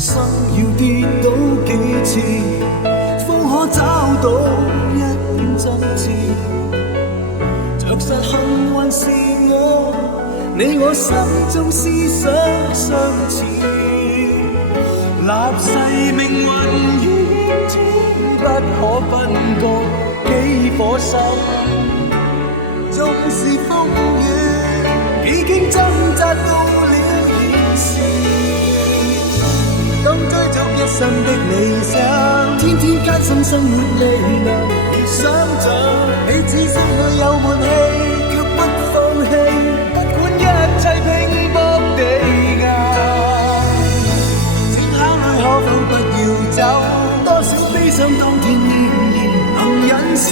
生要跌倒幾次，方可找到一點真摯。着實幸運是我，你我心中思想相似。立誓命運於煙天，不可分割幾顆心。縱是風雨，已經掙扎到了現時。當追逐一生的理想，天天艱辛生活未能想像，你只識我有悶氣，卻不放棄，不管一切拼搏地硬。請考慮可否不要走，多少悲傷當天依然能忍受。